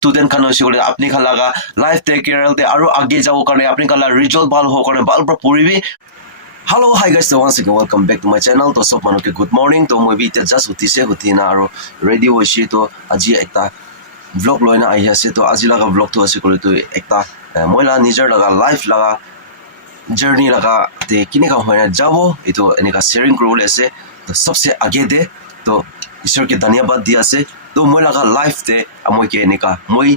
Student খান হৈছে গ'লে আপুনি খান লগা লাইফ তে কেৰিয়াৰতে আৰু আগে যাব কাৰণে আপুনি খান ৰিজাল্ট ভাল হ'ব কাৰণে ভাল পৰা পঢ়িবি Hello, hi guys, so once again welcome back to my channel. To sob manuke good morning. To moi bi te just uti na aro ready hoishi to aji ekta vlog loina ahi ase to aji laga vlog to ase kole to ekta moila nijer laga life laga journey laga te kinika hoina jabo eto enika sharing korole ase to sabse age de to ishwar ke dhanyabad di ase to moi laga life te amoi ke enika moi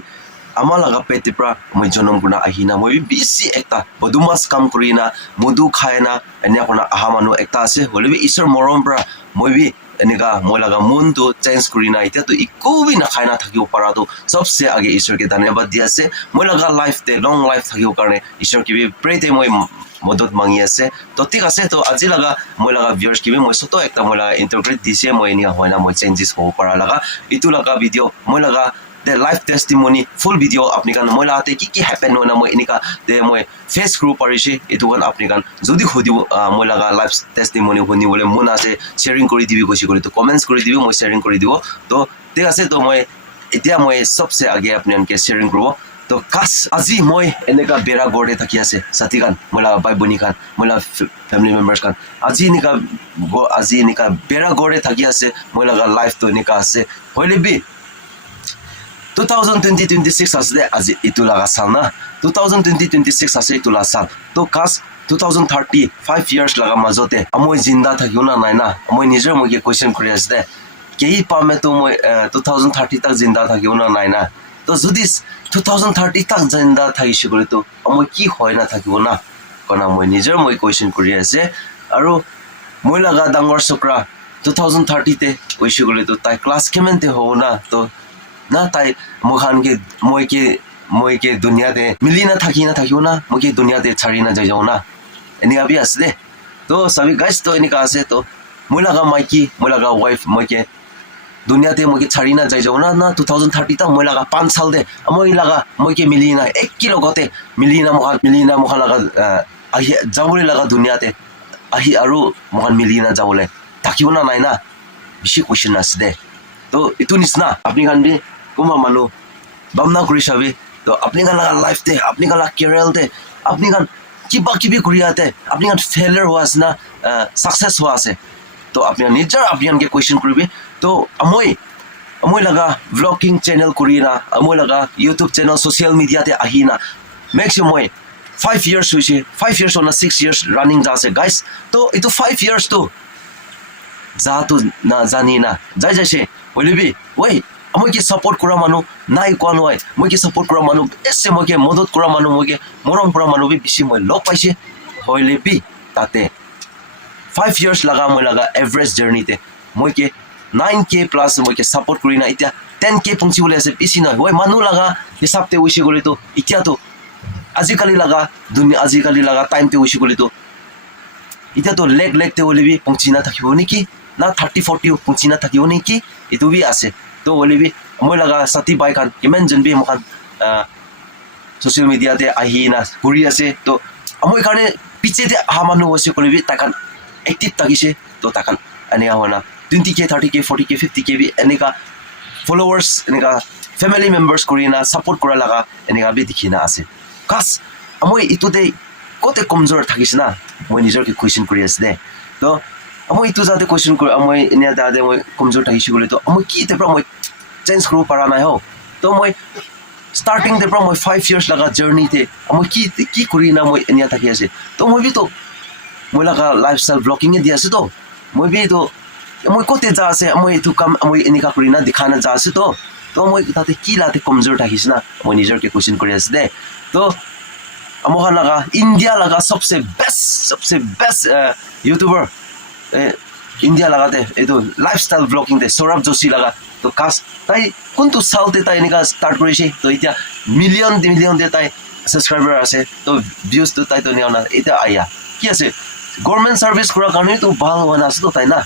ama laga pete pra moi jonom kuna ahina moi bisi ekta bodumas kam kurina modu khaina enya kuna aha manu ekta ase holebi isor morom pra moi bi enika moi laga mun to change kurina ita to ikko bi na khaina thakibo para to sabse age isor ke dhanyabad di ase moi laga life te long life thakibo karone isor ke bi pray te moi modot mangi ase to tik ase to aji laga moi laga viewers ki bi moi soto ekta moi laga interpret dise moi enika hoina moi changes ho para laga itu laga video moi laga the life testimony full video apni kan moi la ate ki happen hona moi enika de moi face group parishi etu kan apni kan jodi khodi moi laga life testimony honi bole mon ase sharing kori dibi koshi kori to comments kori dibi moi sharing kori dibo to ঠিক আছে তো মই এতিয়া মই সবসে আগে আপনি আনকে sharing করব তো কাস আজি মই এনেকা বেৰা গড়ে থাকি আছে সাথী খান মলা ভাই বনি খান মলা ফ্যামিলি মেম্বার্স খান আজি এনেকা বেৰা গড়ে থাকি আছে মই লাগা লাইফ তো এনেকা আছে হইলে বি 2020-26 আসলে আজি ইটো লাগা সাল না 2020-26 আছে ইটো লাগা সাল তো কাস 2030 5 years laga majote amoi jinda thakiu na nai na amoi nijer moi ke question kori asde kei pame to moi 2030 tak jinda thakiu na nai na to jodi 2030 tak jinda thaishi kore to amoi ki hoy na thakiu na kona moi nijer moi question kori ase aru moi laga dangor sukra 2030 te oishi kore to tai class kemente ho na to na tai moi ke dunia de milina thakina thakiu na moi ke dunia de chari na jai jau na eni abi asde to sabi guys to eni ka ase to moi laga wife moi ke dunia de moi ke chari na jai jau na 2030 ta moi laga 5 sal de moi ke milina 1 kilo gote milina moha laga ahi jabule laga dunia de ahi aru mohan milina jabule thakiu na nai na bishi question asde to itu nisna apni kan bi kuma manu bamna kuri sabi to apni kan laga life te apni kan laga career te apni kan kibi kuriate apni kan failure was na success was to apni nijar apni ke question kuribi to amoi laga vlogging channel kurina amoi laga youtube channel social media te ahina make sure moi 5 years hoise 5 years on 6 years running jase guys to itu 5 years to za tu na jani na jai jase olibi wait amoi ke support kura manu nai kon hoy moi ke support kura manu esse moi ke modot kura manu moi ke morom kura manu bi bishi moi log paise hoile bi tate 5 years laga moi laga average journey te moi ke 9k plus moi ke support kurina itia 10k pungchi bole ase bishi na hoy manu laga hisab te ushi gole to itia to azikali laga time te ushi gole to itia to leg te hole bi pungchi na thakibo niki na 30 40 pungchi na thakibo niki itu bi ase to olibi moi laga sati bai kan kimen jen bi mokan social media te ahina puri ase to amoi karne piche te hamanu ase kolibi takan active tagise to takan ane hona 20k 30k 40k 50k bi eneka followers eneka family members kurina support kura laga eneka bi dikhina ase kas amoi itu de kote komjor thagisna moi nijor ke question kuri ase de to amoi itu jate question kuri amoi enia dade moi komjor thagisi gole to amoi ki te pra moi change kru para nai ho to moi starting te pra moi 5 years laga journey te amoi ki kuri na moi enia thaki ase to moi bi to moi laga lifestyle vlogging e dia ase to moi bi to moi kote ja ase amoi tu kam amoi enika kuri na dikhana ja ase to moi tate ki late komjor thakisna moi nijor ke question kuri ase de to amoha laga india laga sabse best youtuber India lagate eto lifestyle vlogging de Saurabh Joshi laga to kas tai kuntu salte tai enika start korishi to itia million de tai subscriber ase to views to tai to niona eta aya ki ase government service kura karone to bhal hona ase to tai na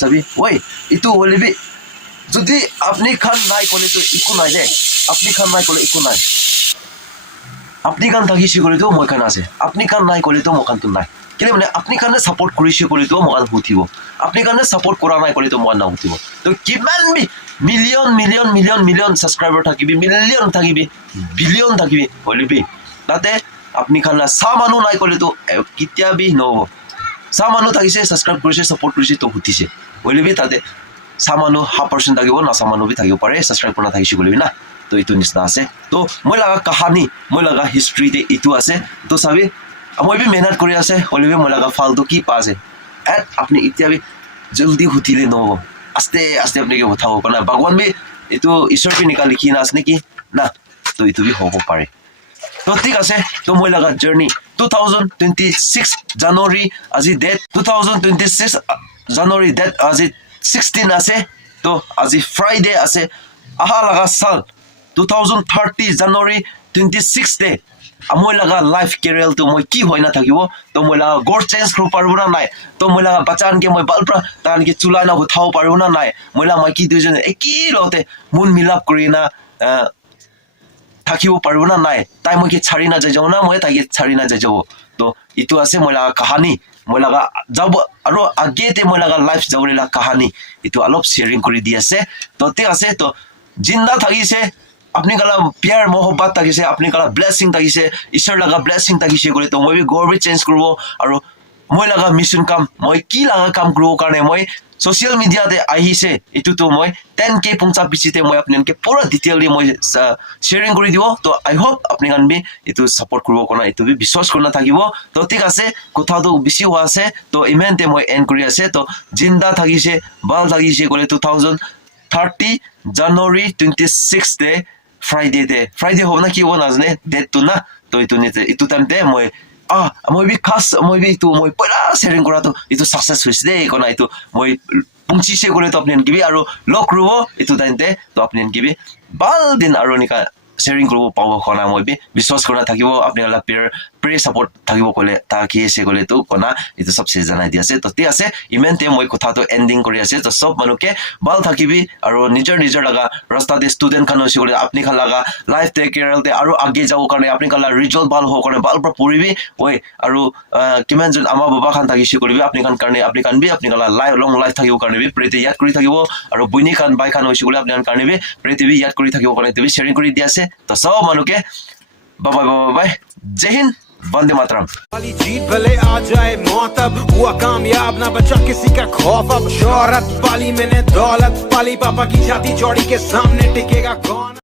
sabi oi itu holibi jodi apni khan nai kole to iku nai de apni khan nai kole iku nai apni kan thagisi kole to moi kan ase apni kan nai kole to mokan to nai kile mane apni kan support korishi kole to mokan huthibo আপুনি কাৰণে support কৰা নাই কলি তো মই না উঠিব তো কিমান মিলিয়ন সাবস্ক্রাইবার থাকিবি মিলিয়ন থাকিবি বিলিয়ন থাকিবি হলিবি তাতে আপুনি খানা সা মানুহ নাই কলি তো কিতিয়া বি নহব সা মানুহ থাকিছে সাবস্ক্রাইব কৰিছে সাপোৰ্ট কৰিছে তো উঠিছে হলিবি তাতে সা মানুহ 100% থাকিব না সা মানুহ বি থাকিব পাৰে সাবস্ক্ৰাইব কৰা থাকিছে কলিবি না তো এইটো নিচিনা আছে তো মই লাগা কাহানী মই লাগা হিষ্ট্রি তে এইটো আছে তো চাবি মই বি মেহনত কৰি আছে হলিবি মই লাগা ফালতু কি পাছে এট আপুনি ইতিয়া বি জলদি উঠিলে নহব আস্তে আস্তে আপনাকে উঠাব পারে না ভগবান भी এইটো ঈশ্বর কি নিকালি কি না আছে নাকি না তো এইটো বি হব পারে তো ঠিক আছে তো মই লাগা জার্নি 2026 জানুয়ারি আজি ডেট 2026 জানুয়ারি ডেট আজি 16 আছে তো আজি ফ্রাইডে আছে আহা লাগা সাল 2030 জানুয়ারি 26 ডে মই লাগা লাইফ কেরিয়ার তো মই কি হয় না থাকিব তো মই লাগা গড় চেঞ্জ করব পারবো না নাই তো মই লাগা বাচ্চান কে মই বালপ্রা তান কে চুলাই না উঠাও পারবো না নাই মই লাগা মই কি দুজন একই লতে মন মিলাপ করি না থাকিব পারবো না নাই তাই মই কি ছাড়ি না যাই যাও না মই তাই ছাড়ি না যাই যাও তো ইটো আছে মই লাগা কাহানী মই লাগা যাব আর আগেতে মই লাগা লাইফ যাবলে লাগা কাহানী ইটো অলপ শেয়ারিং করে দি আছে তো ঠিক আছে তো জিন্দা থাকিছে আপনি কালা প্যার মোহব্বত থাকিছে আপনি কালা ব্লেসিং থাকিছে ঈশ্বর লাগা ব্লেসিং থাকিছে করে তো মই গর্বে চেঞ্জ করব আর মই লাগা মিশন কাম মই কি লাগা কাম করব কারণে মই সোশ্যাল মিডিয়াতে আহিছে এটু তো মই 10k পঞ্চা পিছিতে মই আপনাকে পুরো ডিটেইলি মই শেয়ারিং করে দিব তো আই হোপ আপনি কানবি এটু সাপোর্ট করব কোনা এটু বি বিশ্বাস করনা থাকিব তো ঠিক আছে কথা তো বেশি হওয়া আছে তো ইমেন্টে মই এন্ড কৰি আছে তো জিন্দা থাকিছে ভাল থাকিছে করে 2030 জানুয়ারি 26 ডে ফ্রাইডে হব না কি হব নাজনে ডেট তো না তো ইটো টাইম দে মই বি খাস মই বি তো মই পয়লা শেয়ারিং করা তো ইটো সাকসেস হইছে দে কোনা ইটো মই পুংচিছে করে তো আপনি কিবি আর লক রুব ইটো টাইম দে তো আপনি কিবি বাল দিন আর নিকা শেয়ারিং করব পাব কোনা মই বি বিশ্বাস করনা থাকিব আপনি আলা প্রে সাপোর্ট থাকিব কলে তা কি এসে গলে তো কোনা ইটো সব সে জানাই দি আছে তো তে আছে ইমেন্টে মই কথা তো এন্ডিং কৰি আছে তো সব মানুকে ভাল থাকিবি আৰ নিজৰ লাগা রাস্তাতে স্টুডেন্ট খান হইছে গলে আপনি খান লাগা লাইফ তে কেয়ারতে আর আগে যাব কারণে আপনি খান রিজাল্ট ভাল হওয়ার কারণে ভাল পৰা পড়িবি ওই আৰ কিমান জন আমা বাবা খান থাকিছে কৰিবি আপনি খান কারণে আপনি কানবি আপনি খান লাইফ লং লাইফ থাকিব কারণে বি প্রেতে ইয়াদ কৰি থাকিব আর বইনি খান বাই খান হইছে গলে আপনি খান কারণে বি প্রেতে বি ইয়াদ কৰি থাকিব কাৰণে তুমি শেয়াৰিং কৰি দি আছে तो सब मनुके बाय जय हिंद वंदे मातरम वाली जीत भले आ जाए मौत अब हुआ कामयाब ना बचा किसी का खौफ अब शोहरत पाली मैंने दौलत पाली पापा की छाती चौड़ी के सामने टिकेगा कौन